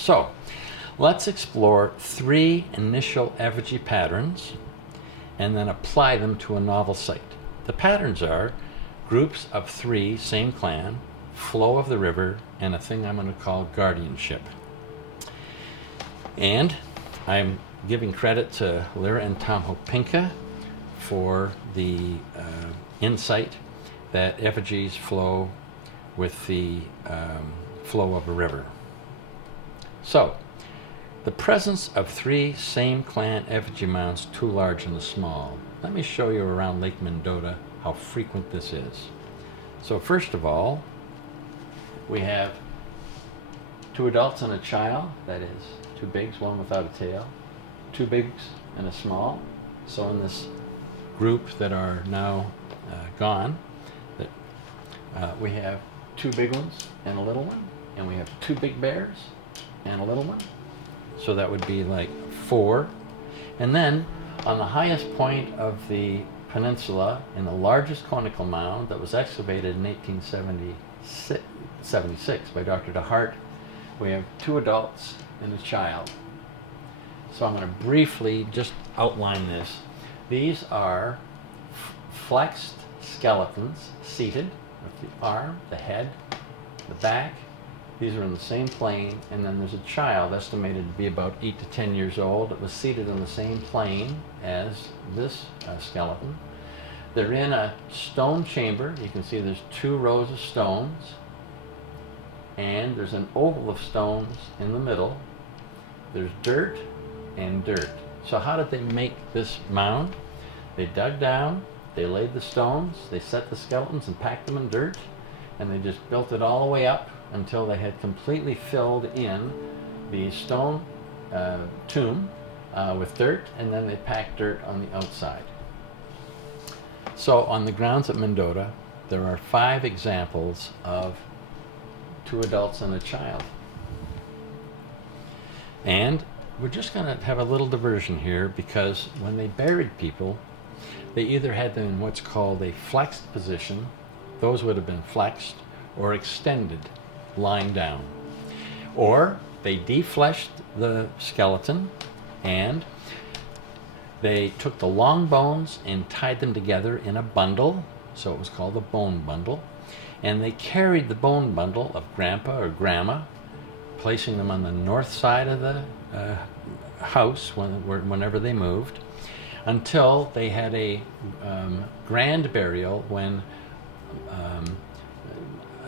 So let's explore 3 initial effigy patterns and then apply them to a novel site. The patterns are groups of 3, same clan, flow of the river, and a thing I'm going to call guardianship. And I'm giving credit to Lyra and Tom Hopinka for the insight that effigies flow with the flow of a river. So, the presence of 3 same clan effigy mounds, too large and small. Let me show you around Lake Mendota how frequent this is. So first of all, we have 2 adults and a child, that is 2 bigs, one without a tail, 2 bigs and a small. So in this group that are now gone, we have 2 big ones and a little one, and we have 2 big bears and a little one. So that would be like 4. And then on the highest point of the peninsula, in the largest conical mound that was excavated in 1876 by Dr. DeHart, we have 2 adults and a child. So I'm going to briefly just outline this. These are flexed skeletons, seated, with the arm, the head, the back. These are in the same plane, and then there's a child estimated to be about 8 to 10 years old that was seated in the same plane as this skeleton. They're in a stone chamber. You can see there's 2 rows of stones, and there's an oval of stones in the middle. There's dirt and dirt. So how did they make this mound? They dug down, they laid the stones, they set the skeletons and packed them in dirt, and they just built it all the way up until they had completely filled in the stone tomb with dirt, and then they packed dirt on the outside. So on the grounds at Mendota, there are 5 examples of 2 adults and a child. And we're just going to have a little diversion here, because when they buried people, they either had them in what's called a flexed position, those would have been flexed, or extended, lying down. Or they defleshed the skeleton and they took the long bones and tied them together in a bundle, so it was called a bone bundle, and they carried the bone bundle of grandpa or grandma, placing them on the north side of the house whenever they moved, until they had a grand burial when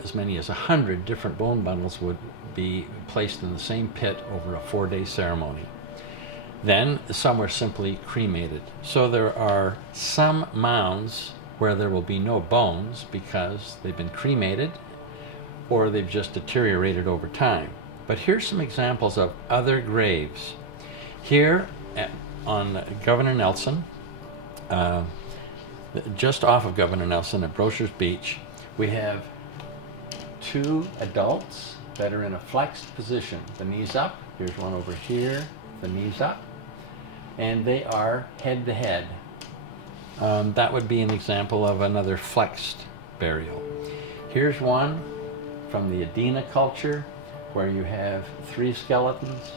as many as 100 different bone bundles would be placed in the same pit over a 4-day ceremony. Then some were simply cremated. So there are some mounds where there will be no bones because they've been cremated or they've just deteriorated over time. But here's some examples of other graves. Here on Governor Nelson, just off of Governor Nelson at Brochures Beach, we have 2 adults that are in a flexed position, the knees up. Here's one over here, the knees up, and they are head to head. That would be an example of another flexed burial. Here's one from the Adena culture where you have 3 skeletons,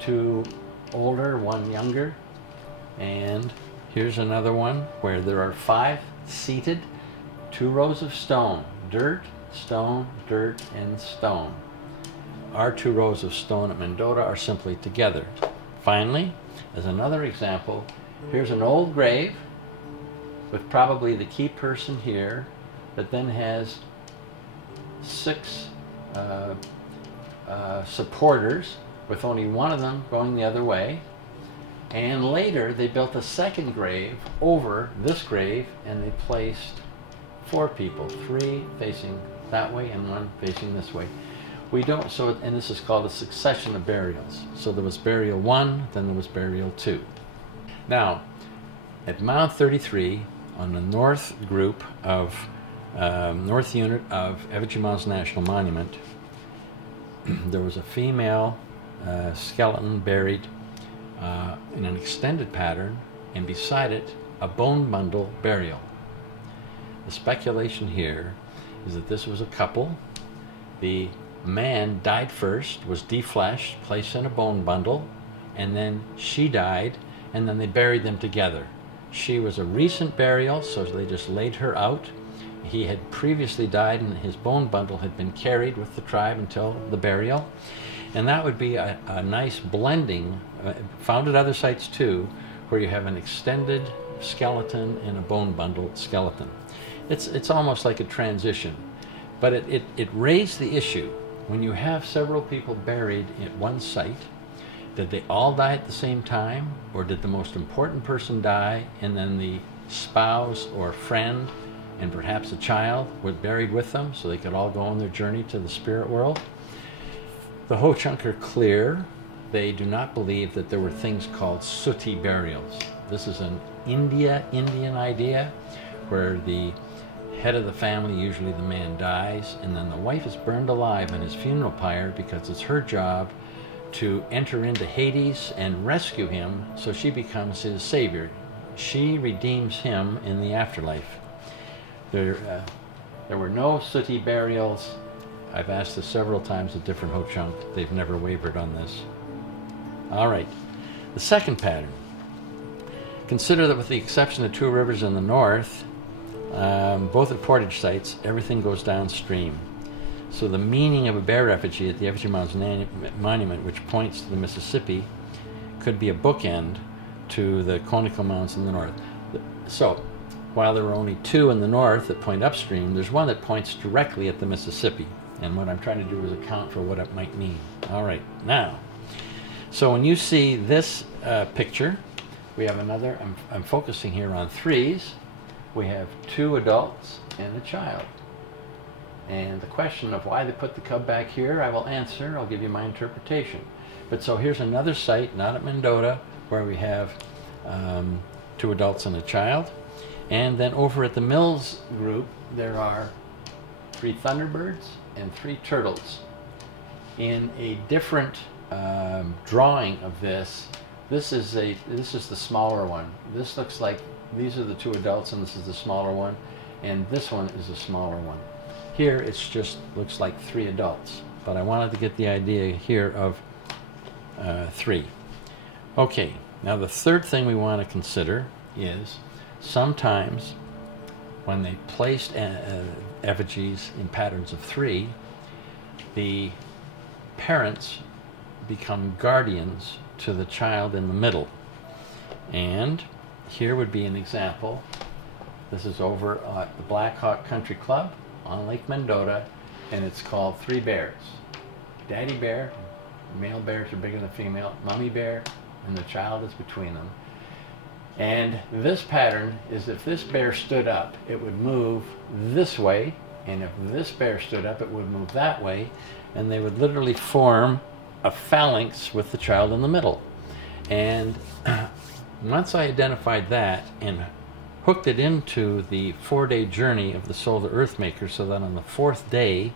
2 older, 1 younger, and here's another one where there are 5 seated, 2 rows of stone, dirt, stone, dirt, and stone. Our 2 rows of stone at Mendota are simply together. Finally, as another example, here's an old grave with probably the key person here that then has 6 supporters, with only one of them going the other way. And later they built a second grave over this grave, and they placed 4 people, 3 facing that way and 1 facing this way. We don't, so, and this is called a succession of burials. So there was burial 1, then there was burial 2. Now, at Mound 33, on the north group of, north unit of Effigy Mounds National Monument, there was a female skeleton buried in an extended pattern, and beside it, a bone bundle burial. The speculation here is that this was a couple. The man died first, was defleshed, placed in a bone bundle, and then she died, and then they buried them together. She was a recent burial, so they just laid her out. He had previously died, and his bone bundle had been carried with the tribe until the burial. And that would be a nice blending, found at other sites too, where you have an extended skeleton and a bone bundle skeleton. It's almost like a transition, but it raised the issue. When you have several people buried at one site, did they all die at the same time, or did the most important person die and then the spouse or friend and perhaps a child were buried with them so they could all go on their journey to the spirit world? The Ho-Chunk are clear. They do not believe that there were things called sooty burials. This is an Indian idea where the head of the family, usually the man, dies, and then the wife is burned alive in his funeral pyre because it's her job to enter into Hades and rescue him, so she becomes his savior. She redeems him in the afterlife. There were no sooty burials. I've asked this several times at different Ho-Chunk. They've never wavered on this. All right, the second pattern. Consider that with the exception of two rivers in the north, both at portage sites, everything goes downstream. So the meaning of a bear effigy at the Effigy Mounds monument, which points to the Mississippi, could be a bookend to the Conical mounds in the north. So while there are only two in the north that point upstream, there's one that points directly at the Mississippi. And what I'm trying to do is account for what it might mean. All right, now, so when you see this picture, we have another, I'm focusing here on threes. We have two adults and a child. And the question of why they put the cub back here, I will answer. I'll give you my interpretation. But so here's another site, not at Mendota, where we have two adults and a child. And then over at the Mills group, there are 3 thunderbirds and 3 turtles. In a different drawing of this, this is the smaller one. This looks like these are the 2 adults and this is the smaller one, and this one is the smaller one. Here it's just looks like 3 adults, but I wanted to get the idea here of 3. Okay, now the third thing we want to consider is sometimes when they placed effigies in patterns of 3, the parents become guardians to the child in the middle. And here would be an example. This is over at the Black Hawk Country Club on Lake Mendota, and it's called 3 bears. Daddy bear, male bears are bigger than female, mommy bear, and the child is between them. And this pattern is if this bear stood up, it would move this way, and if this bear stood up, it would move that way, and they would literally form a phalanx with the child in the middle. And once I identified that and hooked it into the 4-day journey of the soul to earth maker, so that on the 4th day,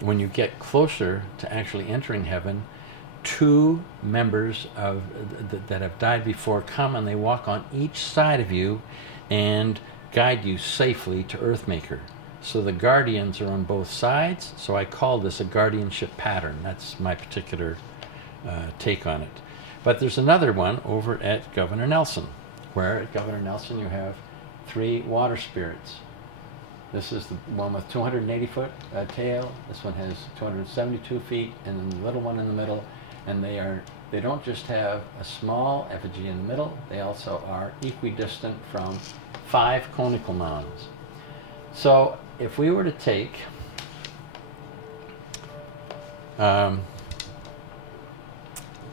when you get closer to actually entering heaven, 2 members that have died before come and they walk on each side of you and guide you safely to earth maker. So the guardians are on both sides, so I call this a guardianship pattern. That's my particular take on it. But there's another one over at Governor Nelson, where at Governor Nelson you have 3 water spirits. This is the one with 280-foot tail. This one has 272 feet, and then the little one in the middle. And they don't just have a small effigy in the middle, they also are equidistant from 5 conical mounds. So if we were to take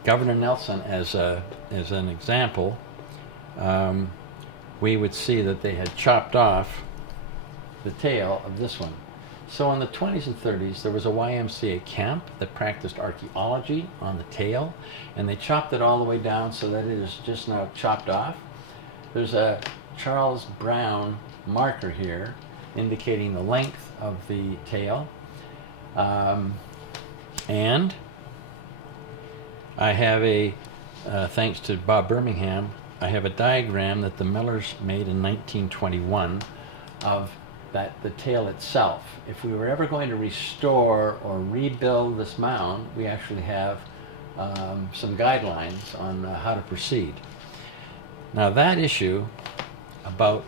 Governor Nelson as an example, we would see that they had chopped off the tail of this one. So in the 20s and 30s, there was a YMCA camp that practiced archaeology on the tail, and they chopped it all the way down so that it is just now chopped off. There's a Charles Brown marker here indicating the length of the tail. And I have thanks to Bob Birmingham, I have a diagram that the Millers made in 1921 of that the tail itself. If we were ever going to restore or rebuild this mound, we actually have some guidelines on how to proceed. Now that issue about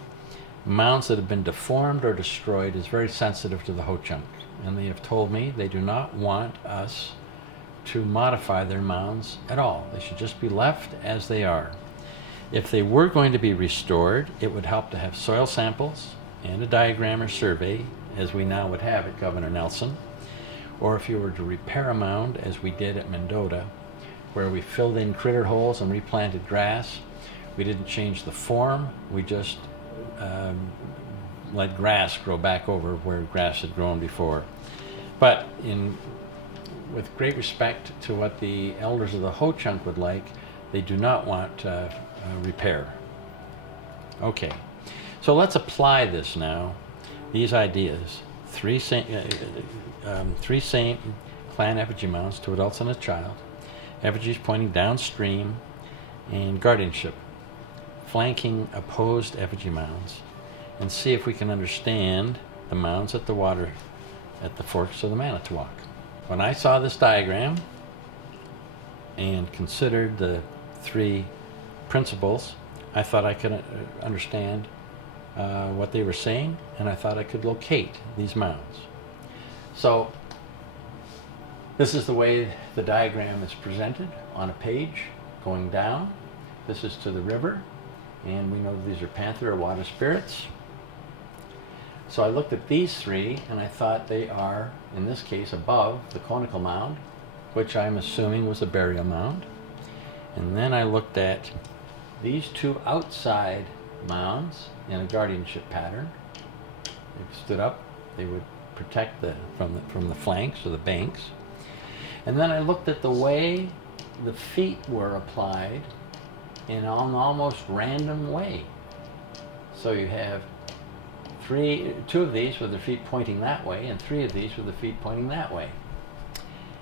mounds that have been deformed or destroyed is very sensitive to the Ho-Chunk, and they have told me they do not want us to modify their mounds at all. They should just be left as they are. If they were going to be restored, it would help to have soil samples and a diagram or survey, as we now would have at Governor Nelson, or if you were to repair a mound, as we did at Mendota, where we filled in critter holes and replanted grass. We didn't change the form, we just let grass grow back over where grass had grown before. But with great respect to what the elders of the Ho-Chunk would like, they do not want repair. Okay, so let's apply this now, these ideas. Three same clan effigy mounds, 2 adults and a child, effigies pointing downstream, and guardianship, flanking opposed effigy mounds, and see if we can understand the mounds at the water at the forks of the Manitowoc. When I saw this diagram and considered the 3 principles, I thought I could understand what they were saying, and I thought I could locate these mounds. So this is the way the diagram is presented on a page going down. This is to the river, and we know these are panther or water spirits. So I looked at these 3, and I thought they are, in this case, above the conical mound, which I'm assuming was a burial mound. And then I looked at these 2 outside mounds in a guardianship pattern. They stood up, they would protect from the flanks or the banks. And then I looked at the way the feet were applied in an almost random way. So you have 2 of these with their feet pointing that way, and 3 of these with the feet pointing that way.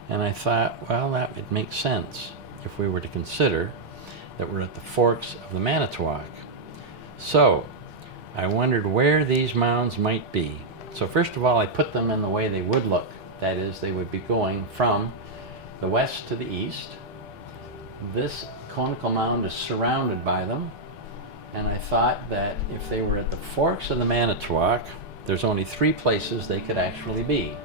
And I thought, well, that would make sense if we were to consider that we're at the forks of the Manitowoc. So I wondered where these mounds might be. So first of all, I put them in the way they would look. That is, they would be going from the west to the east. This conical mound is surrounded by them, and I thought that if they were at the forks of the Manitowoc, there's only 3 places they could actually be.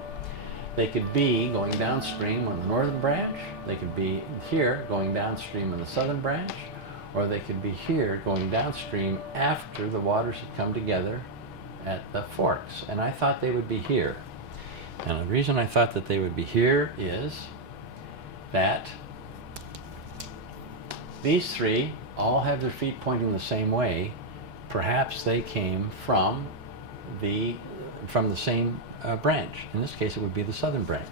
They could be going downstream on the northern branch, they could be here going downstream on the southern branch, or they could be here going downstream after the waters had come together at the forks. And I thought they would be here. And the reason I thought that they would be here is that these 3 all have their feet pointing the same way. Perhaps they came from the same branch. In this case, it would be the southern branch.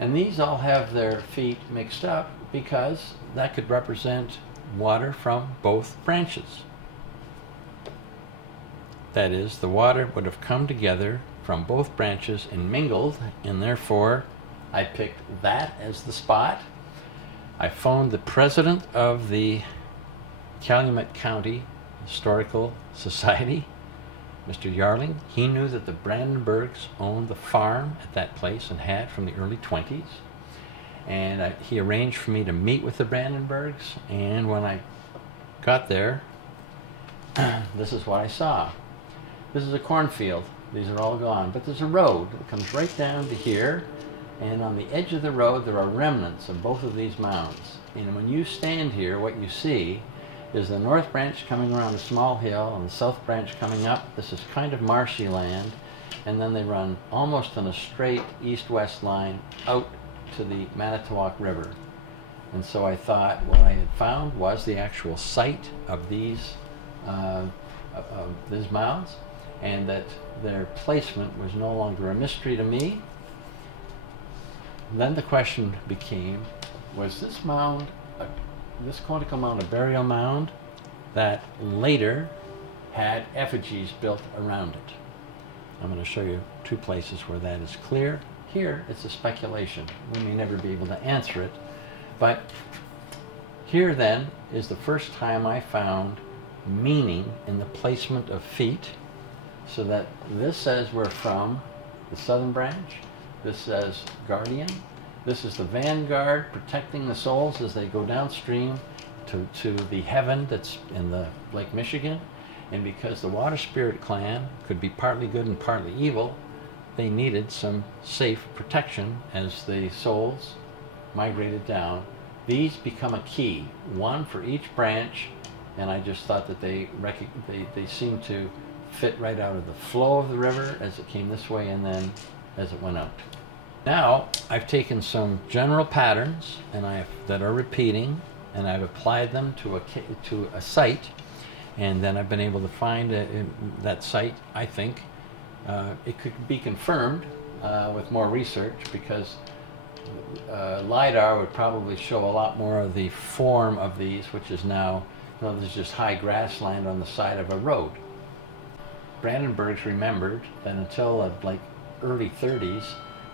And these all have their feet mixed up because that could represent water from both branches. That is, the water would have come together from both branches and mingled, and therefore I picked that as the spot. I phoned the president of the Calumet County Historical Society, Mr. Yarling. He knew that the Brandenburgs owned the farm at that place and had from the early 20s. And he arranged for me to meet with the Brandenburgs, and when I got there, this is what I saw. This is a cornfield. These are all gone, but there's a road that comes right down to here, and on the edge of the road there are remnants of both of these mounds. And when you stand here, what you see is the north branch coming around a small hill and the south branch coming up. This is kind of marshy land, and then they run almost in a straight east-west line out to the Manitowoc River. And so I thought what I had found was the actual site of these mounds, and that their placement was no longer a mystery to me. Then the question became, was this mound, this conical mound, a burial mound that later had effigies built around it? I'm going to show you 2 places where that is clear. Here, it's a speculation. We may never be able to answer it, but here then is the first time I found meaning in the placement of feet. so that this says we're from the southern branch. This says guardian. This is the vanguard protecting the souls as they go downstream to the heaven that's in the Lake Michigan. And because the water spirit clan could be partly good and partly evil, they needed some safe protection as the souls migrated down. These become a key, one for each branch, and I just thought that they seem to fit right out of the flow of the river as it came this way and then as it went out. Now I've taken some general patterns that are repeating, and I've applied them to a site, and then I've been able to find that site. I think it could be confirmed with more research, because LiDAR would probably show a lot more of the form of these, which is now, there's just high grassland on the side of a road. Brandenburgs remembered that until like early 30s,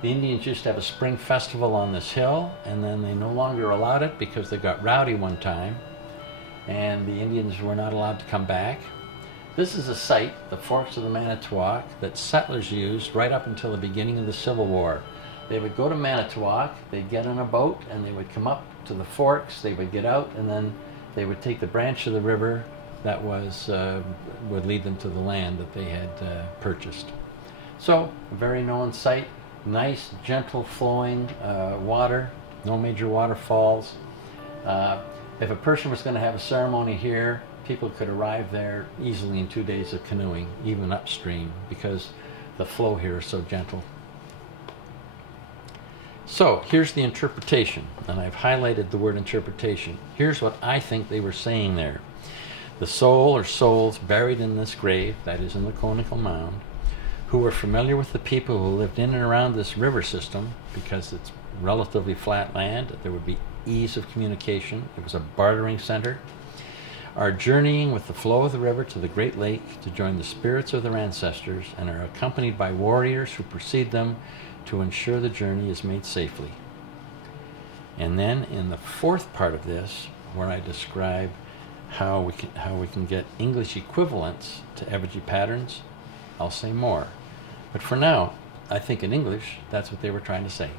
the Indians used to have a spring festival on this hill, and then they no longer allowed it because they got rowdy one time, and the Indians were not allowed to come back. This is a site, the Forks of the Manitowoc, that settlers used right up until the beginning of the Civil War. They would go to Manitowoc, they'd get on a boat, and they would come up to the Forks, they would get out, and then they would take the branch of the river that would lead them to the land that they had purchased. So, a very known site, nice, gentle flowing water, no major waterfalls. If a person was going to have a ceremony here, people could arrive there easily in 2 days of canoeing, even upstream, because the flow here is so gentle. So here's the interpretation, and I've highlighted the word interpretation. Here's what I think they were saying there. The soul or souls buried in this grave, that is in the Conical mound, who were familiar with the people who lived in and around this river system, because it's relatively flat land, there would be ease of communication, it was a bartering center, are journeying with the flow of the river to the Great Lake to join the spirits of their ancestors, and are accompanied by warriors who precede them to ensure the journey is made safely. And then in the fourth part of this, where I describe how we can get English equivalents to effigy patterns, I'll say more. But for now, I think in English, that's what they were trying to say.